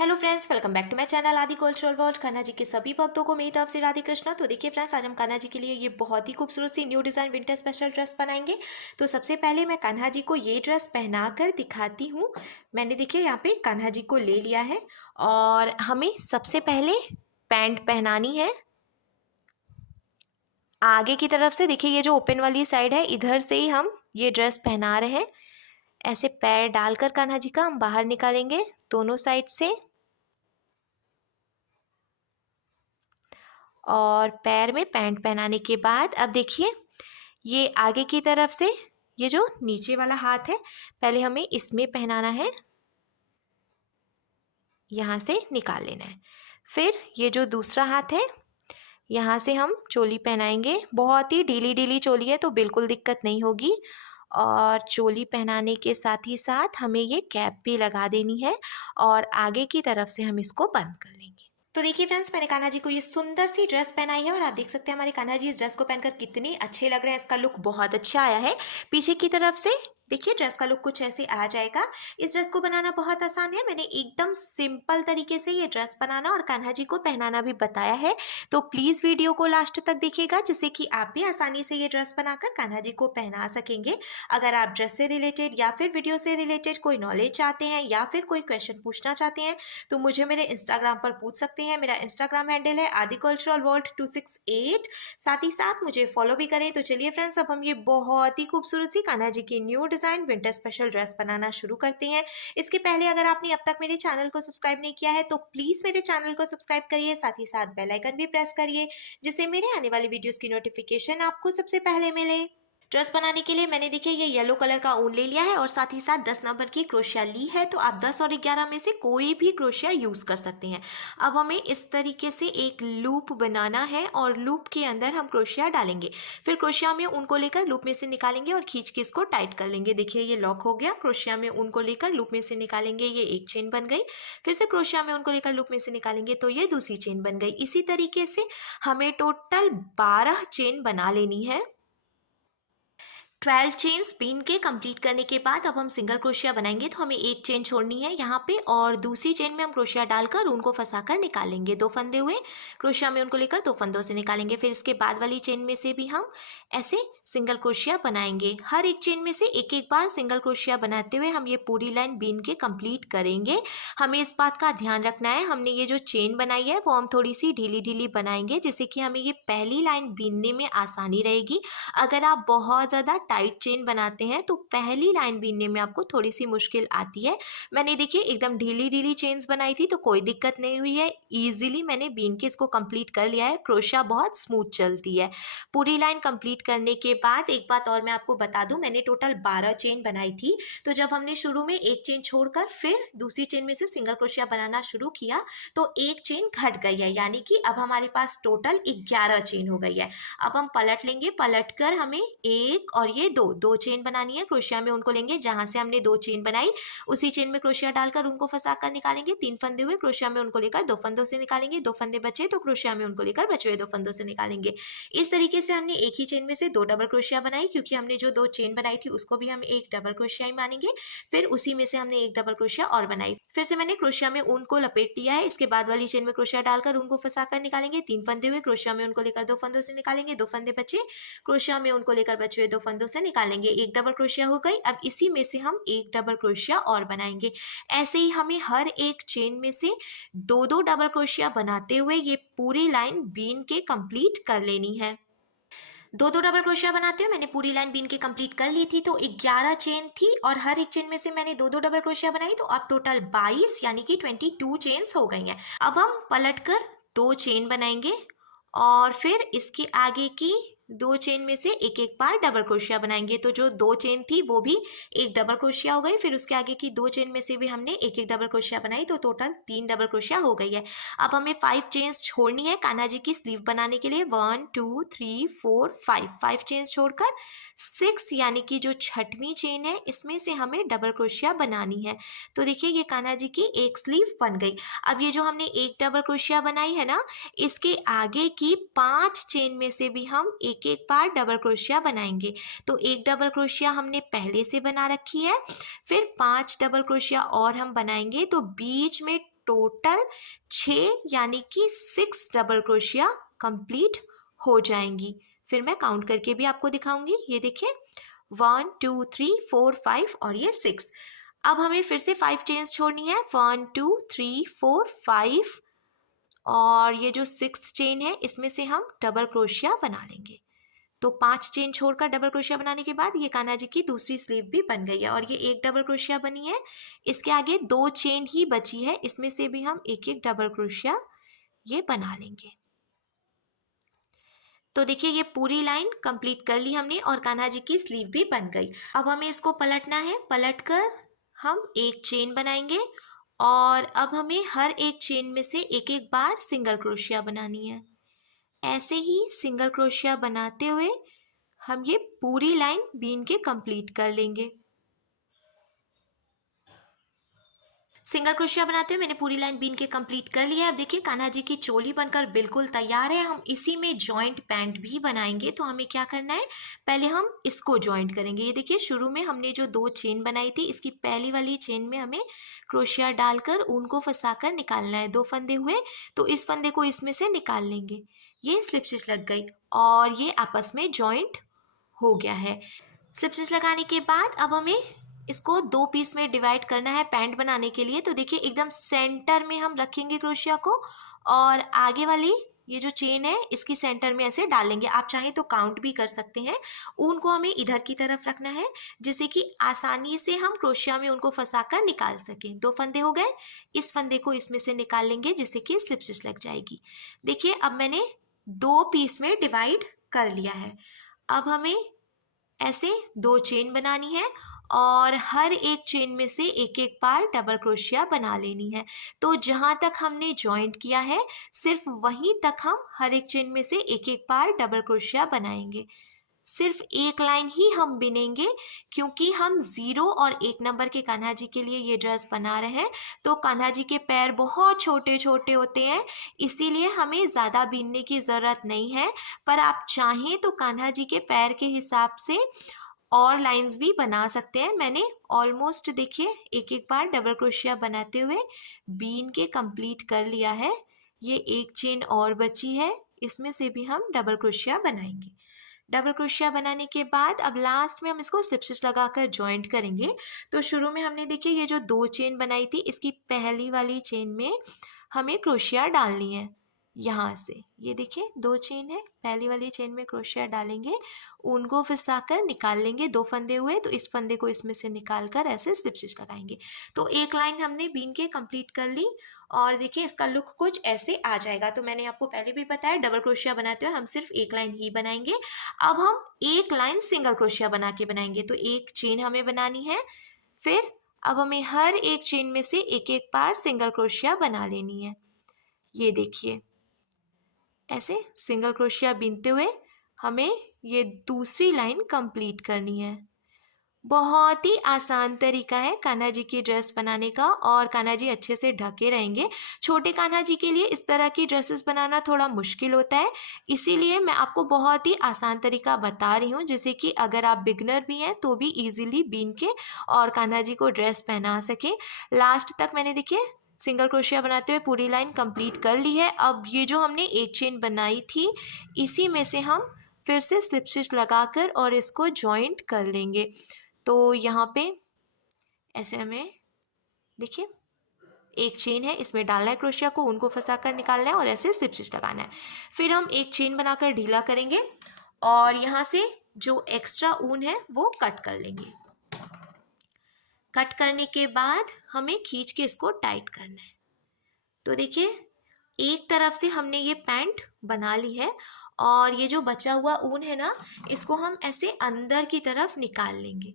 Hello friends, welcome back to my channel Aadi cultural world. Kanha ji के सभी भक्तों को मेरी तरफ से राधे कृष्णा। तो देखिए फ्रेंड्स, आज हम कान्हा जी के लिए ये बहुत ही खूबसूरत सी new design winter special dress बनाएंगे। तो सबसे पहले मैं कान्हा जी को ये ड्रेस पहना कर दिखाती हूँ। मैंने देखिए यहाँ पे कान्हा जी को ले लिया है और हमें सबसे पहले पैंट पहनानी है। आगे की तरफ से देखिए, ये जो ओपन वाली साइड है, इधर से ही हम ये ड्रेस पहना रहे हैं। ऐसे पैर डालकर कान्हा जी का हम बाहर निकालेंगे दोनों साइड से, और पैर में पैंट पहनाने के बाद अब देखिए ये आगे की तरफ से ये जो नीचे वाला हाथ है, पहले हमें इसमें पहनाना है, यहाँ से निकाल लेना है। फिर ये जो दूसरा हाथ है, यहाँ से हम चोली पहनाएंगे। बहुत ही ढीली ढीली चोली है तो बिल्कुल दिक्कत नहीं होगी। और चोली पहनाने के साथ ही साथ हमें ये कैप भी लगा देनी है और आगे की तरफ से हम इसको बंद कर लेंगे। तो देखिए फ्रेंड्स, मैंने कान्हा जी को ये सुंदर सी ड्रेस पहनाई है और आप देख सकते हैं हमारे कान्हा जी इस ड्रेस को पहनकर कितने अच्छे लग रहे हैं। इसका लुक बहुत अच्छा आया है। पीछे की तरफ से देखिए ड्रेस का लुक कुछ ऐसे आ जाएगा। इस ड्रेस को बनाना बहुत आसान है। मैंने एकदम सिंपल तरीके से ये ड्रेस बनाना और कान्हा जी को पहनाना भी बताया है। तो प्लीज़ वीडियो को लास्ट तक देखिएगा, जिससे कि आप भी आसानी से ये ड्रेस बनाकर कान्हा जी को पहना सकेंगे। अगर आप ड्रेस से रिलेटेड या फिर वीडियो से रिलेटेड कोई नॉलेज चाहते हैं या फिर कोई क्वेश्चन पूछना चाहते हैं तो मुझे मेरे इंस्टाग्राम पर पूछ सकते हैं। मेरा इंस्टाग्राम हैंडल है आदि कल्चरल वर्ल्ड 268। साथ ही साथ मुझे फॉलो भी करें। तो चलिए फ्रेंड्स, अब हम ये बहुत ही खूबसूरत सी कान्हा जी की new design winter special dress बनाना शुरू करते हैं। इसके पहले अगर आपने अब तक मेरे चैनल को सब्सक्राइब नहीं किया है तो प्लीज़ मेरे चैनल को सब्सक्राइब करिए, साथ ही साथ बेल आइकन भी प्रेस करिए, जिससे मेरे आने वाली वीडियोस की नोटिफिकेशन आपको सबसे पहले मिले। ड्रेस बनाने के लिए मैंने देखिए ये येलो कलर का ऊन ले लिया है और साथ ही साथ 10 नंबर की क्रोशिया ली है। तो आप 10 और 11 में से कोई भी क्रोशिया यूज़ कर सकते हैं। अब हमें इस तरीके से एक लूप बनाना है और लूप के अंदर हम क्रोशिया डालेंगे। फिर क्रोशिया में ऊन को लेकर लूप में से निकालेंगे और खींच के इसको टाइट कर लेंगे। देखिए ये लॉक हो गया। क्रोशिया में ऊन को लेकर लूप में से निकालेंगे, ये एक चेन बन गई। फिर से क्रोशिया में ऊन को लेकर लूप में से निकालेंगे तो ये दूसरी चेन बन गई। इसी तरीके से हमें टोटल 12 चेन बना लेनी है। 12 चेन्स बीन के कंप्लीट करने के बाद अब हम सिंगल क्रोशिया बनाएंगे। तो हमें एक चेन छोड़नी है यहाँ पे और दूसरी चेन में हम क्रोशिया डालकर उनको फंसाकर निकालेंगे। 2 फंदे हुए क्रोशिया में उनको लेकर 2 फंदों से निकालेंगे। फिर इसके बाद वाली चेन में से भी हम ऐसे सिंगल क्रोशिया बनाएंगे। हर एक चेन में से एक एक बार सिंगल क्रोशिया बनाते हुए हम ये पूरी लाइन बीन के कंप्लीट करेंगे। हमें इस बात का ध्यान रखना है, हमने ये जो चेन बनाई है वो हम थोड़ी सी ढीली ढीली बनाएंगे, जिससे कि हमें ये पहली लाइन बीनने में आसानी रहेगी। अगर आप बहुत ज़्यादा टाइट चेन बनाते हैं तो पहली लाइन बीनने में आपको थोड़ी सी मुश्किल आती है। मैंने देखिए एकदम ढीली ढीली चेन्स बनाई थी तो कोई दिक्कत नहीं हुई है। ईजिली मैंने बीन के इसको कंप्लीट कर लिया है। क्रोशिया बहुत स्मूथ चलती है। पूरी लाइन कंप्लीट करने के बाद एक बात और मैं आपको बता दूं, मैंने टोटल 12 चेन बनाई थी। तो जब हमने शुरू में एक चेन छोड़कर फिर दूसरी चेन में से सिंगल क्रोशिया बनाना शुरू किया तो एक चेन घट गई है, यानी कि अब हमारे पास टोटल 11 चेन हो गई है। अब हम पलट लेंगे, पलट कर हमें एक और ये दो चेन बनानी है। क्रोशिया में उनको लेंगे जहां से हमने 2 चेन बनाई, उसी चेन में क्रोशिया डालकर उनको फंसा कर निकालेंगे। 3 फंदे हुए क्रोशिया में उनको लेकर 2 फंदों से निकालेंगे। 2 फंदे बचे तो क्रोशिया में उनको लेकर बचे हुए 2 फंदों से निकालेंगे। इस तरीके से हमने एक ही चेन में से 2 डबल क्रोशिया बनाई, क्योंकि हमने जो 2 चेन बनाई थी उसको भी हम एक डबल क्रोशिया ही मानेंगे। फिर उसी में से हमने एक डबल क्रोशिया और बनाई। फिर से मैंने क्रोशिया में ऊन को लपेट दिया है। इसके बाद वाली चेन में क्रोशिया डालकर उनको फंसा कर निकालेंगे। 3 फंदे हुए क्रोशिया में उनको लेकर 2 फंदों से निकालेंगे। 2 फंदे बचे क्रोशिया में उनको लेकर बचे हुए 2 फंदों से निकालेंगे। एक डबल क्रोशिया हो गई। अब इसी में से हम एक डबल क्रोशिया और बनाएंगे। ऐसे ही हमें हर एक चेन में से 2-2 डबल क्रोशिया बनाते हुए ये पूरी लाइन बीन के कंप्लीट कर लेनी है। 2-2 डबल क्रोशिया बनाते हुए मैंने पूरी लाइन बीन के कंप्लीट कर ली थी। तो 11 चेन थी और हर एक चेन में से मैंने 2-2 डबल क्रोशिया बनाई, तो अब टोटल 22 यानी कि 22 चेन्स हो गई हैं। अब हम पलटकर 2 चेन बनाएंगे और फिर इसके आगे की 2 चेन में से एक एक बार डबल क्रोशिया बनाएंगे। तो जो 2 चेन थी वो भी एक डबल क्रोशिया हो गई। फिर उसके आगे की 2 चेन में से भी हमने एक एक डबल क्रोशिया बनाई, तो टोटल 3 डबल क्रोशिया हो गई है। अब हमें 5 चेन्स छोड़नी है कान्हा जी की स्लीव बनाने के लिए। 1 2 3 4 5 चेन्स छोड़कर 6 यानी कि जो 6वीं चेन है इसमें से हमें डबल क्रोशिया बनानी है। तो देखिए ये कान्हा जी की एक स्लीव बन गई। अब ये जो हमने एक डबल क्रोशिया बनाई है ना, इसके आगे की 5 चेन में से भी हम एक एक बार डबल क्रोशिया बनाएंगे। तो एक डबल क्रोशिया हमने पहले से बना रखी है, फिर 5 डबल क्रोशिया और हम बनाएंगे। तो बीच में टोटल 6 यानी कि 6 डबल क्रोशिया कंप्लीट हो जाएंगी। फिर मैं काउंट करके भी आपको दिखाऊंगी। ये देखिए 1 2 3 4 5 और ये 6। अब हमें फिर से 5 चेन्स छोड़नी है, 1 2 3 4 5 और ये जो 6 चेन है इसमें से हम डबल क्रोशिया बना लेंगे। तो 5 चेन छोड़कर डबल क्रोशिया बनाने के बाद ये कान्हा जी की दूसरी स्लीव भी बन गई है और ये एक डबल क्रोशिया बनी है। इसके आगे 2 चेन ही बची है, इसमें से भी हम एक एक डबल क्रोशिया ये बना लेंगे। तो देखिए ये पूरी लाइन कंप्लीट कर ली हमने और कान्हा जी की स्लीव भी बन गई। अब हमें इसको पलटना है, पलटकर हम एक चेन बनाएंगे और अब हमें हर एक चेन में से एक एक बार सिंगल क्रोशिया बनानी है। ऐसे ही सिंगल क्रोशिया बनाते हुए हम ये पूरी लाइन बीन के कंप्लीट कर लेंगे। सिंगल क्रोशिया बनाते हुए मैंने पूरी लाइन बीन के कंप्लीट कर लिया है। अब देखिए कान्हा जी की चोली बनकर बिल्कुल तैयार है। हम इसी में जॉइंट पैंट भी बनाएंगे। तो हमें क्या करना है, पहले हम इसको जॉइंट करेंगे। ये देखिए शुरू में हमने जो 2 चेन बनाई थी, इसकी पहली वाली चेन में हमें क्रोशिया डालकर ऊन को फंसाकर निकालना है। 2 फंदे हुए तो इस फंदे को इसमें से निकाल लेंगे। ये स्लिप स्टिच लग गई और ये आपस में जॉइंट हो गया है। स्लिप स्टिच लगाने के बाद अब हमें इसको 2 पीस में डिवाइड करना है पैंट बनाने के लिए। तो देखिए एकदम सेंटर में हम रखेंगे क्रोशिया को और आगे वाली ये जो चेन है इसकी सेंटर में ऐसे डालेंगे। आप चाहें तो काउंट भी कर सकते हैं। ऊन को हमें इधर की तरफ रखना है जिससे कि आसानी से हम क्रोशिया में उनको फंसाकर निकाल सकें। 2 फंदे हो गए, इस फंदे को इसमें से निकाल लेंगे जिससे कि स्लिप स्टिच लग जाएगी। देखिए अब मैंने 2 पीस में डिवाइड कर लिया है। अब हमें ऐसे 2 चेन बनानी है और हर एक चेन में से एक एक बार डबल क्रोशिया बना लेनी है। तो जहाँ तक हमने जॉइंट किया है सिर्फ वहीं तक हम हर एक चेन में से एक एक बार डबल क्रोशिया बनाएंगे। सिर्फ एक लाइन ही हम बिनेंगे क्योंकि हम 0 और 1 नंबर के कान्हा जी के लिए ये ड्रेस बना रहे हैं। तो कान्हा जी के पैर बहुत छोटे छोटे होते हैं, इसीलिए हमें ज़्यादा बीनने की ज़रूरत नहीं है। पर आप चाहें तो कान्हा जी के पैर के हिसाब से और लाइंस भी बना सकते हैं। मैंने ऑलमोस्ट देखिए एक एक बार डबल क्रोशिया बनाते हुए बीन के कंप्लीट कर लिया है। ये एक चेन और बची है, इसमें से भी हम डबल क्रोशिया बनाएंगे। डबल क्रोशिया बनाने के बाद अब लास्ट में हम इसको स्लिप स्टिच लगाकर जॉइंट करेंगे। तो शुरू में हमने देखिए ये जो 2 चेन बनाई थी इसकी पहली वाली चेन में हमें क्रोशिया डालनी है। यहाँ से ये देखिए 2 चेन है, पहली वाली चेन में क्रोशिया डालेंगे, ऊन को फंसाकर निकाल लेंगे। 2 फंदे हुए तो इस फंदे को इसमें से निकाल कर ऐसे स्लिप स्टिच लगाएंगे। तो एक लाइन हमने बीन के कंप्लीट कर ली और देखिए इसका लुक कुछ ऐसे आ जाएगा। तो मैंने आपको पहले भी बताया डबल क्रोशिया बनाते हुए हम सिर्फ एक लाइन ही बनाएंगे। अब हम एक लाइन सिंगल क्रोशिया बना के बनाएंगे। तो एक चेन हमें बनानी है, फिर अब हमें हर एक चेन में से एक एक बार सिंगल क्रोशिया बना लेनी है। ये देखिए ऐसे सिंगल क्रोशिया बीनते हुए हमें ये दूसरी लाइन कंप्लीट करनी है। बहुत ही आसान तरीका है कान्हा जी की ड्रेस बनाने का और कान्हा जी अच्छे से ढके रहेंगे। छोटे कान्हा जी के लिए इस तरह की ड्रेसेस बनाना थोड़ा मुश्किल होता है, इसीलिए मैं आपको बहुत ही आसान तरीका बता रही हूँ जिससे कि अगर आप बिगनर भी हैं तो भी इजीली बीन के और कान्हा जी को ड्रेस पहना सकें। लास्ट तक मैंने देखिए सिंगल क्रोशिया बनाते हुए पूरी लाइन कंप्लीट कर ली है। अब ये जो हमने एक चेन बनाई थी इसी में से हम फिर से स्लिप स्टिच लगाकर और इसको जॉइंट कर लेंगे। तो यहाँ पे ऐसे हमें देखिए एक चेन है, इसमें डालना है क्रोशिया को, उनको फंसाकर निकालना है और ऐसे स्लिप स्टिच लगाना है। फिर हम एक चेन बनाकर ढीला करेंगे और यहाँ से जो एक्स्ट्रा ऊन है वो कट कर लेंगे। कट करने के बाद हमें खींच के इसको टाइट करना है। तो देखिए एक तरफ से हमने ये पैंट बना ली है और ये जो बचा हुआ ऊन है ना इसको हम ऐसे अंदर की तरफ निकाल लेंगे,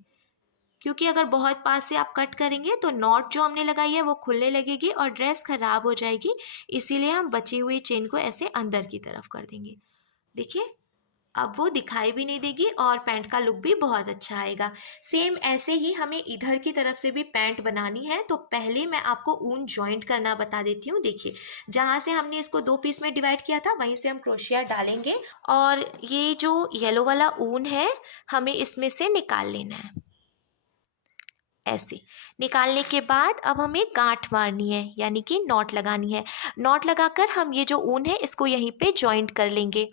क्योंकि अगर बहुत पास से आप कट करेंगे तो नॉट जो हमने लगाई है वो खुलने लगेगी और ड्रेस खराब हो जाएगी। इसीलिए हम बची हुई चेन को ऐसे अंदर की तरफ कर देंगे। देखिए अब वो दिखाई भी नहीं देगी और पैंट का लुक भी बहुत अच्छा आएगा। सेम ऐसे ही हमें इधर की तरफ से भी पैंट बनानी है। तो पहले मैं आपको ऊन जॉइंट करना बता देती हूँ। देखिए जहाँ से हमने इसको 2 पीस में डिवाइड किया था वहीं से हम क्रोशिया डालेंगे और ये जो येलो वाला ऊन है हमें इसमें से निकाल लेना है। ऐसे निकालने के बाद अब हमें गांठ मारनी है, यानी कि नॉट लगानी है। नॉट लगाकर हम ये जो ऊन है इसको यहीं पे जॉइंट कर लेंगे।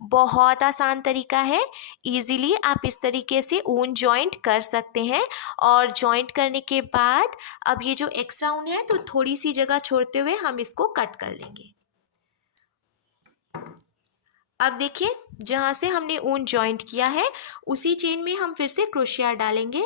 बहुत आसान तरीका है, इजीली आप इस तरीके से ऊन जॉइंट कर सकते हैं। और जॉइंट करने के बाद अब ये जो एक्स्ट्रा ऊन है तो थोड़ी सी जगह छोड़ते हुए हम इसको कट कर लेंगे। अब देखिए, जहाँ से हमने ऊन जॉइंट किया है उसी चेन में हम फिर से क्रोशिया डालेंगे,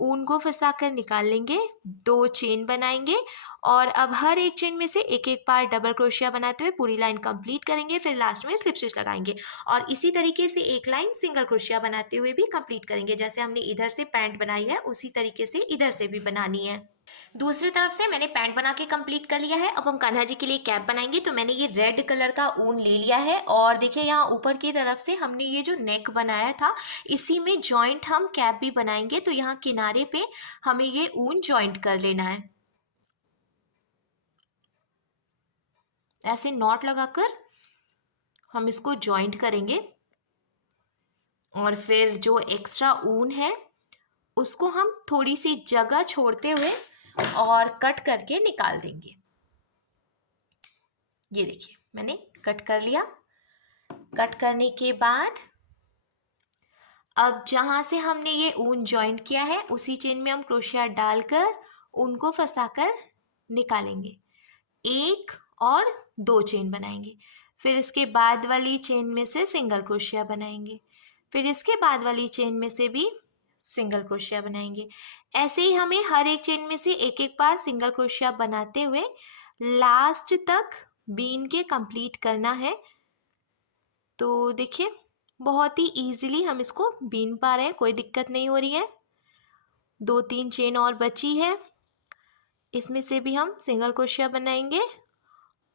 ऊन को फंसाकर निकाल लेंगे, 2 चेन बनाएंगे और अब हर एक चेन में से एक एक बार डबल क्रोशिया बनाते हुए पूरी लाइन कंप्लीट करेंगे। फिर लास्ट में स्लिप स्टिच लगाएंगे और इसी तरीके से एक लाइन सिंगल क्रोशिया बनाते हुए भी कंप्लीट करेंगे। जैसे हमने इधर से पैंट बनाई है उसी तरीके से इधर से भी बनानी है। दूसरी तरफ से मैंने पैंट बना के कंप्लीट कर लिया है। अब हम कान्हा जी के लिए कैप बनाएंगे। तो मैंने ये रेड कलर का ऊन ले लिया है और देखिए यहाँ ऊपर की तरफ से हमने ये जो नेक बनाया था इसी में जॉइंट हम कैप भी बनाएंगे। तो यहाँ किनारे पे हमें ये ऊन जॉइंट कर लेना है, ऐसे नॉट लगाकर हम इसको जॉइंट करेंगे और फिर जो एक्स्ट्रा ऊन है उसको हम थोड़ी सी जगह छोड़ते हुए और कट करके निकाल देंगे। ये देखिए मैंने कट कर लिया। कट करने के बाद अब जहाँ से हमने ये ऊन जॉइंट किया है उसी चेन में हम क्रोशिया डालकर ऊन को फंसाकर निकालेंगे। 1 और 2 चेन बनाएंगे, फिर इसके बाद वाली चेन में से सिंगल क्रोशिया बनाएंगे, फिर इसके बाद वाली चेन में से भी सिंगल क्रोशिया बनाएंगे। ऐसे ही हमें हर एक चेन में से एक एक बार सिंगल क्रोशिया बनाते हुए लास्ट तक बीन के कंप्लीट करना है। तो देखिए बहुत ही इजीली हम इसको बीन पा रहे हैं, कोई दिक्कत नहीं हो रही है। 2-3 चेन और बची है, इसमें से भी हम सिंगल क्रोशिया बनाएंगे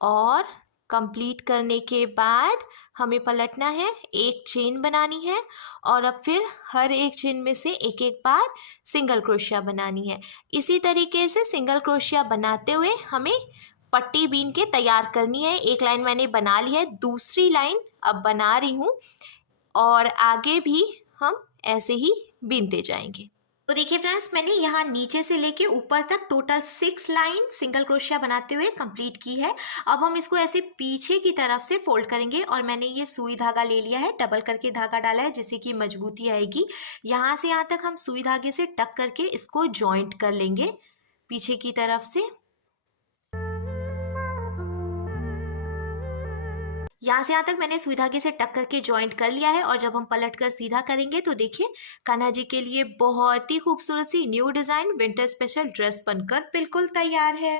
और कंप्लीट करने के बाद हमें पलटना है, 1 चेन बनानी है और अब फिर हर एक चेन में से एक एक बार सिंगल क्रोशिया बनानी है। इसी तरीके से सिंगल क्रोशिया बनाते हुए हमें पट्टी बीन के तैयार करनी है। एक लाइन मैंने बना ली है, दूसरी लाइन अब बना रही हूँ और आगे भी हम ऐसे ही बीनते जाएंगे। तो देखिए फ्रेंड्स, मैंने यहाँ नीचे से लेके ऊपर तक टोटल 6 लाइन सिंगल क्रोशिया बनाते हुए कंप्लीट की है। अब हम इसको ऐसे पीछे की तरफ से फोल्ड करेंगे और मैंने ये सुई धागा ले लिया है, डबल करके धागा डाला है जिससे कि मजबूती आएगी। यहाँ से यहाँ तक हम सुई धागे से टक करके इसको जॉइंट कर लेंगे पीछे की तरफ से। यहाँ से यहाँ तक मैंने सुई धागे से टक करके जॉइंट कर लिया है और जब हम पलट कर सीधा करेंगे तो देखिए कान्हा जी के लिए बहुत ही खूबसूरत सी new design winter special dress बनकर बिल्कुल तैयार है।